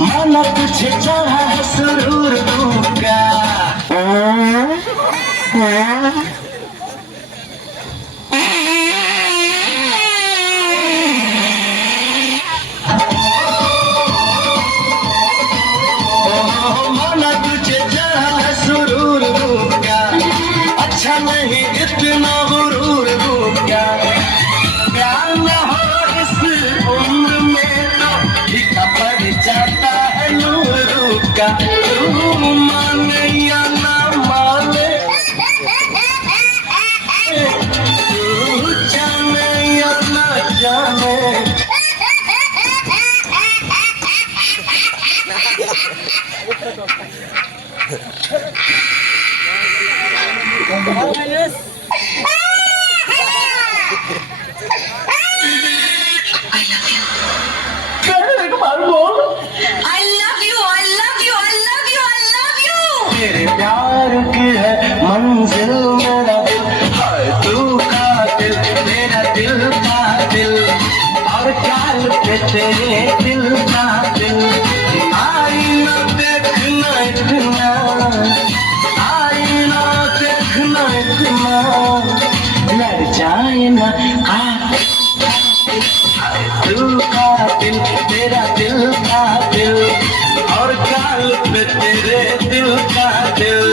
माना तुझे चढ़ा है सुरूर दूंगा माना तुझे चढ़ा है सुरूर दूंगा अच्छा नहीं इतना गुरूर दूंगा प्यार न हो इस उम्र में तो फीका पड़ जाता है नूर का तू माने या ना माने तू जाने या ना जाने तेरे प्यार की है मंजिल मेरा दिल है तू कातिल मेरा दिल कातिल और काल पे तेरे दिल कातिल आईना देखना इतना आईना देखना इतना लड़ जाए ना तू कातिल तेरा दिल कातिल और काल पे तेरे दिल का दिल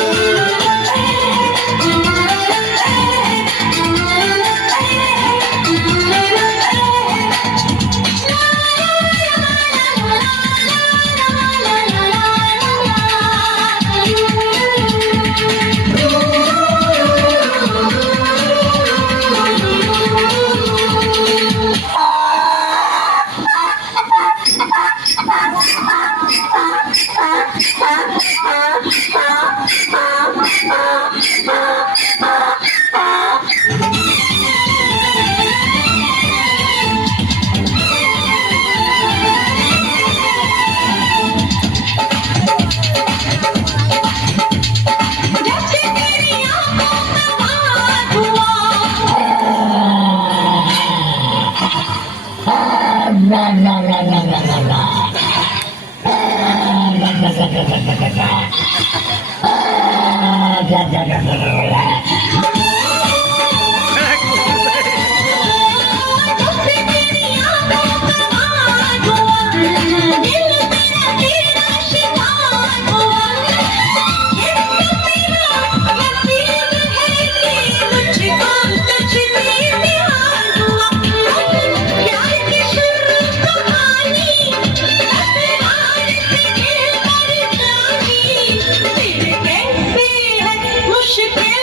मुश्किल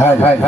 भाई भाई